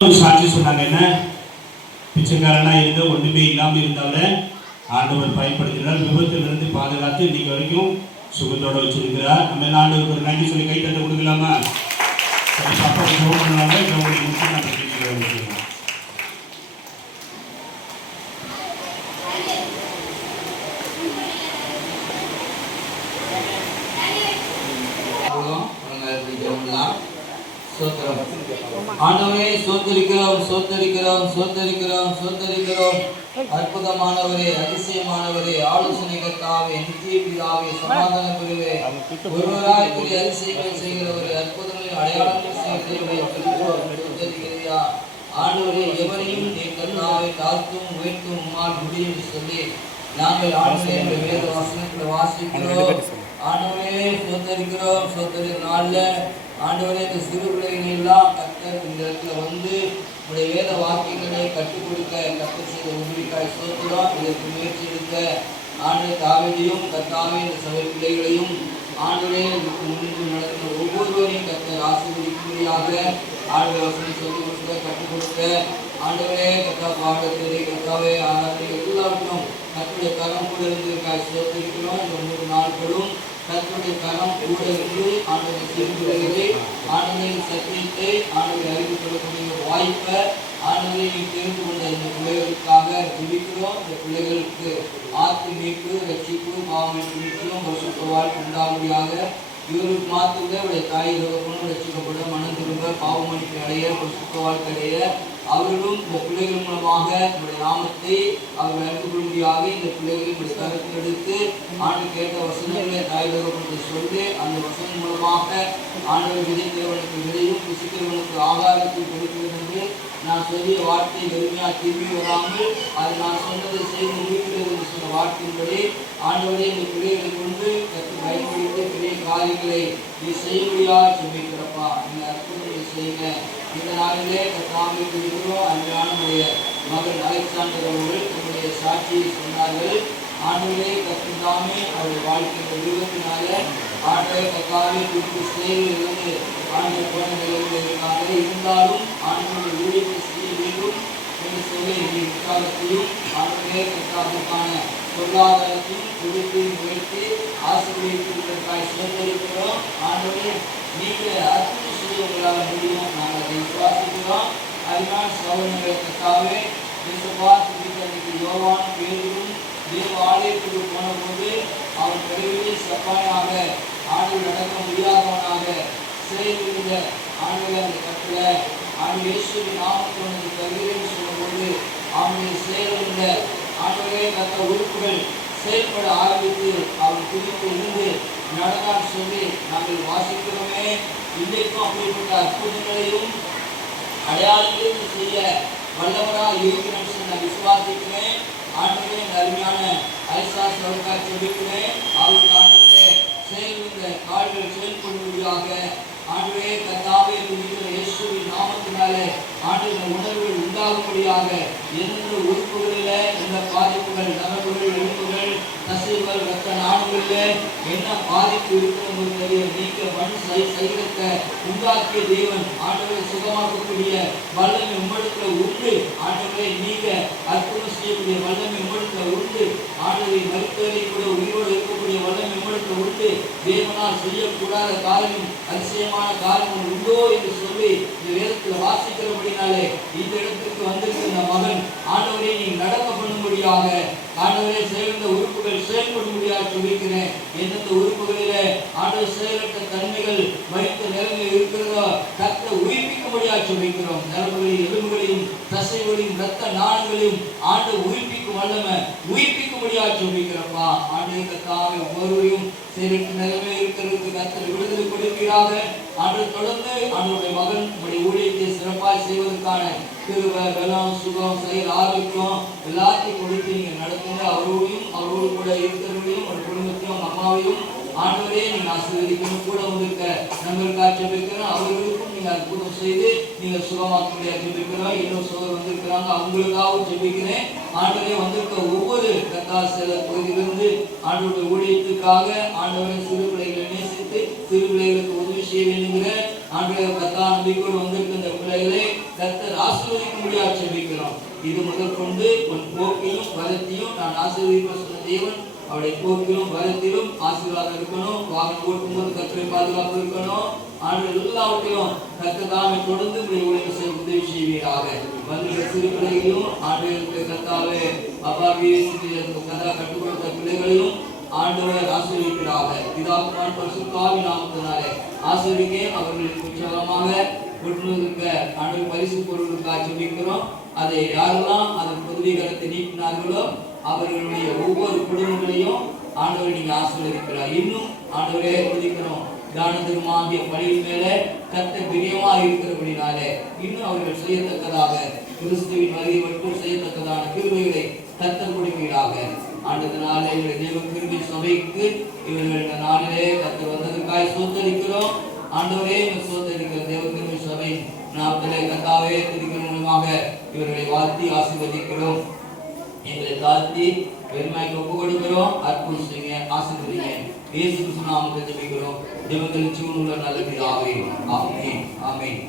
சாட்சி சொன்னாங்க. என்ன பிச்சைக்காரனா இருந்து ஒன்றுமே இல்லாமல் இருந்தவரை ஆண்டவர் பயன்படுத்தினார். விபத்திலிருந்து பாதுகாத்து இன்னைக்கு வரைக்கும் சுகத்தோடு வச்சிருக்கிறார். நம்ம எல்லாம் ஆண்டவருக்கு ஒரு நன்றி சொல்லி கைத்தட்ட கொடுக்கலாமா? அப்பா ஜோம் பண்ணுவாங்க. ஜோம் முடிச்சு நான் கேட்கிறேன். ஆண்டவரே சோத்தரிக்கிறோம் சோத்தரிக்கிறோம் சோத்தரிக்கிறோம் சோத்தரிக்கிறோம். அற்புதமானவரே, அதிசயமானவரே, ஆலோசனை கர்த்தாவே, நித்திய பிதாவே, சமாதான குருவே, ஒருவராய் பெரிய அதிசயங்கள் செய்கிறவரே, அற்புதங்களின் அடையாளங்கள் செய்கிறவரே, சோத்தரிக்கிறியா ஆண்டவரே. எவரையும் நீ கர்த்தாவே தாழ்த்தும் உயர்த்தும் உம்மால் முடியும் சொல்லி நாங்கள் ஆண்டவரே வேத வசனங்களை வாசிக்கிறோம். ஆண்டவரே சோத்தரிக்கிறோம். சோத்தரிக்கிற நாள்ல ஆண்டவரே இந்த சிறு பிள்ளைகள் எல்லாம் கர்த்தர் இந்த இடத்துல வந்து உடைய வேத வாக்கியங்களை கற்றுக் கொடுக்க கர்த்தர் செய்த உதவிக்காய் சோத்துறோம். இதற்கு முயற்சி எடுக்க ஆண்டு தாவீதையும் கர்த்தாவே இந்த சபை பிள்ளைகளையும் ஆண்டவரே முன்னின்று நடக்கிற ஒவ்வொருவரையும் கர்த்தர் ஆசீர்வதிக்கும்படியாக ஆண்டு வசனம் சொல்லிக் கொடுக்க கற்றுக் கொடுக்க ஆண்டவரே கர்த்தா பாடத்திலே கர்த்தாவே ஆராதனை எல்லாருக்கும் கர்த்தருடைய கரம் கூட இருந்திருக்காய் சோத்திருக்கிறோம். இந்த 3 நாட்களும் கர்த்தருடைய கரம் கூட இருந்து ஆண்டவரை சிறுபிள்ளைகளை ஆண்டவரின் சத்தியத்தை ஆண்டவரை அறிந்து கொள்ளக்கூடிய வாய்ப்பை ஆண்டவரை தெரிந்து கொண்ட இந்த பிள்ளைகளுக்காக ஜெபிக்கிறோம். இந்த பிள்ளைகளுக்கு ஆத்து மீட்பு, ரட்சிப்பு, பாவமீட்பு நிச்சயம் பரிசுத்த வாழ்க்கை உண்டாகும்படியாக இவருக்கு மாத்திர உடைய தாய் தகப்பனும் ரட்சிக்கப்பட மனம் திரும்ப பாவமன்னிப்பு அடைய பரிசுத்த வாழ்க்கை அடைய அவர்களும் இந்த பிள்ளைகள் மூலமாக நம்முடைய நாமத்தை அவர்கள் அறிந்து கொள்ளும்படியாக இந்த பிள்ளைகளை இப்படி கருத்து எடுத்து ஆண்டு கேட்ட வசனங்களை தாய் தகப்பனுக்கு சொல்லி அந்த வசனம் மூலமாக ஆண்டவர் விதைக்கிறவனுக்கு விதையும் புசிக்கிறவனுக்கு ஆகாரத்தை கொடுக்கிறது என்று நான் சொல்லிய வார்த்தை வெறுமையாக திரும்பி வராமல் அது நான் சொன்னதை செய்து முடிக்கிறது என்று சொன்ன வார்த்தையின்படி ஆண்டவரே இந்த பிள்ளைகளை கொண்டு கற்று பயன்படுத்தி பெரிய காரியங்களை நீ செய்யும்படியாக சொல்லிக்கிறப்பா. நீங்கள் அற்புதங்களை செய்யுங்க. இந்த நாளிலே கர்த்தாவை குறிக்கிறோம். அன்றானுடைய மகன் அலெக்சாண்டர் அவர்கள் தன்னுடைய சாட்சியை சொன்னார்கள். ஆண்டவரே கர்த்தாவே அவருடைய வாழ்க்கையின் விருப்பத்தினால ஆண்டவரை கர்த்தாவை குறித்து சேவையில் இருந்து ஆண்டு போன நிலையில் இருக்காங்க. இருந்தாலும் ஆண்டவருடைய ஊழியத்தை செய்ய வேண்டும் என்று சொல்லி உற்சாகத்தையும் ஆண்டவரே கர்த்தாவுக்கான பொருளாதாரத்தையும் கொடுப்பையும் உயர்த்தி ஆசீர்வதிப்பதற்காக சேர்ந்திருக்கிறோம். ஆண்டவரே நீங்கள் அற்புதம் செய்ய உங்களால் முடியும். நாங்கள் அதை விசுவாசிக்கிறோம். அதனால் சகோதரர்களை கர்த்தாவே அன்றைக்கு யோவான் பேரும் தேவ ஆலயத்துக்கு போன போது அவன் கருவிலே சப்பாயாக ஆண்டுகள் நடக்க முடியாதவனாக சிறையில் இருந்த ஆண்டுகள் அந்த கட்டில ஆண்டு இயேசுவின் நாமத்தினது கருவிலேன்னு சொல்லும்போது அவனுடைய செயலிருந்த ஆண்டுகளே கத்த உறுப்புகள் செயல்பட ஆரம்பித்து அவன் குறித்து இருந்து நடந்தான்னு சொல்லி நாங்கள் வாசிக்கிறோமே. இன்றைக்கும் அப்படிப்பட்ட அற்புதங்களையும் அடையாளங்களையும் செய்ய வல்லவராக இருக்கிறேன் சொல்லி நான் விசுவாசிக்கிறேன். ஆண்டவரே இந்த அருமையான ஐசாஸ் அவருக்காக சொல்லிக்கிறேன். அவருக்கு ஆண்டவரே செயல்படுகிற கால்கள் செயல்படும்படியாக ஆண்டவரே கர்த்தாவே இருக்கிற இயேசுவின் நாமத்தினாலே ஆண்டவரின் உணர்வுகள் உண்டாகும்படியாக எந்த உறுப்புகளில் எந்த பாதிப்புகள் நரம்புகள் எலும்புகள் தசைகள் ரத்த நாடுகளில் என்ன பாதிப்பு இருக்கிறது நீக்க மண் சைரத்த உண்டாக்கிய தேவன் ஆண்டவரை சுகமாக்கக்கூடிய வல்லமை உம்மிடத்தில் உண்டு. ஆண்டவரை நீங்க அற்புதம் செய்யக்கூடிய வல்லமை உம்மிடத்தில் உண்டு. ஆண்டவரை மருத்துவரை கூட உயிரோடு இருக்கக்கூடிய வல்லமை உம்மிடத்தில் உண்டு. தேவனால் செய்யக்கூடாத காரியம் அதிசயமான காரியம் உண்டோ என்று சொல்லி இந்த வேதத்தில் வாசிக்கிறபடினாலே இந்த இடத்துக்கு வந்திருக்கிற மகன் ஆண்டவரை நீ நடக்க பண்ணும்படியாக ஆண்டவரே சேர்ந்த உறுப்புகள் செயல்படும்படியாக சொல்லிக்கிறேன். எந்தெந்த உறுப்புகளிலே ஆண்டவர் செயலற்ற தன்மைகள் வைத்த நிலைமை இருக்கிறதோ தக்க உயிர்ப்பிக்கும்படியாக சொல்லிக்கிறோம். நரம்புகளையும் எலும்புகளையும் தசைகளையும் ரத்த நாணங்களையும் ஆண்டு உயிர்ப்பிக்கும் வல்லமை உயிர்ப்பிக்கும்படியாக சொல்லிக்கிறப்பா. ஆண்டு கர்த்தாவே ஒவ்வொருவரையும் செயலற்ற நிலைமை இருக்கிறதுக்கு கர்த்தர் விடுதலை கொடுக்கிறாக. ஆண்டு தொடர்ந்து ஆண்டவருடைய மகன் உடைய ஊழியத்தை சிறப்பாக செய்வதற்கான கிருபை, பலம், சுகம், செயல், ஆரோக்கியம் எல்லாத்தையும் கொடுத்து நீங்கள் நடத்துங்க. அவரோடு கூட இருக்கிறவர்களையும் ஒரு குடும்பத்தையும் அம்மாவையும் ஆண்டவரே நீங்கள் ஆசீர்வதிக்கணும். கூட வந்திருக்க நண்பர்களுக்காக ஜெபிக்கிறோம். அவர்களுக்கும் நீங்கள் அற்புதம் செய்து நீங்கள் சுகமாக்க முடியாது ஜெபிக்கிறோம். இன்னும் சோதர் வந்திருக்கிறாங்க, அவங்களுக்காகவும் ஜெபிக்கிறேன். ஆண்டவரே வந்திருக்க ஒவ்வொரு கர்த்தா சில பகுதியிலிருந்து ஆண்டவருடைய ஊழியத்துக்காக ஆண்டவரை சிறு பிள்ளைகளை நேசித்து வைத்து சிறு பிள்ளைகளுக்கு உதவி செய்ய வேண்டுங்கிற ஆண்டவர் கர்த்தா நம்பிக்கையோடு வந்திருக்கிற இந்த பிள்ளைகளை கர்த்தர் ஆசீர்வதிக்கும்படியாக ஜெபிக்கிறோம். இது முதல் கொண்டு உன் போக்கையும் வரத்தையும் நான் ஆசீர்வதிக்க சொன்ன தேவன் அவருடைய போக்கிலும் வரத்திலும் ஆசீர்வாதம் இருக்கணும். வாகனம் ஓட்டும்போது கர்த்தரை பாதுகாப்பு இருக்கணும். ஆண்டு எல்லாவற்றிலும் கர்த்தர் தாமே தொடர்ந்து உதவி செய்வீராக. வந்து சிறு பிள்ளைகளையும் ஆண்டு கர்த்தாவே அப்பாவி கதா கற்றுக் கொடுத்த பிள்ளைகளையும் ஆண்டவர் ஆசீர்வதிக்கிறாக. பிதாக்குமார் பரிசுத்தாவின் நாமத்தினாலே ஆசீர்வதிக்க அவர்களுக்கு உற்சாகமாக கொண்டிருக்க ஆண்டு பரிசு பொருளுக்காக ஜெபிக்கிறோம். அதை யாரெல்லாம் அதன் உதவிகரத்தை நீக்கினார்களோ அவர்களுடைய ஒவ்வொரு குடும்பங்களையும் ஆண்டவர் நீங்க ஆசீர்வதிக்கிறார். இன்னும் ஆண்டவரே துதிக்கிறோம். தானத்துமாகிய பணியின் மேல கர்த்தர் பிரியமாக இருக்கிறபடினாலே இன்னும் அவர்கள் செய்யத்தக்கதாக கிறிஸ்துவின் வருகை மட்டும் செய்யத்தக்கதான கிருபைகளை கர்த்தர் கொடுப்பீராக. ஆண்டதனாலே எங்களுடைய தேவ கிருபை சபைக்கு இவர்கள் இந்த நாளிலே கர்த்தர் வந்ததற்காக சோத்தரிக்கிறோம். ஆண்டவரே சோத்தரிக்கிற தேவ கிருபை சபை நாட்களே கர்த்தாவே துதிக்கிற மூலமாக இவர்களை வாழ்த்தி ஆசீர்வதிக்கிறோம். எங்களை தாழ்த்தி பெருமைக்கு ஒப்பு கொடுக்கிறோம். அற்புதம் செய்யுங்க, ஆசீர்வதிங்க. இயேசு கிறிஸ்து நாமத்தில் ஜெபிக்கிறோம். ஜெபங்களின் ஜீவனுள்ள நல்ல பிதாவே. ஆமென். ஆமென்.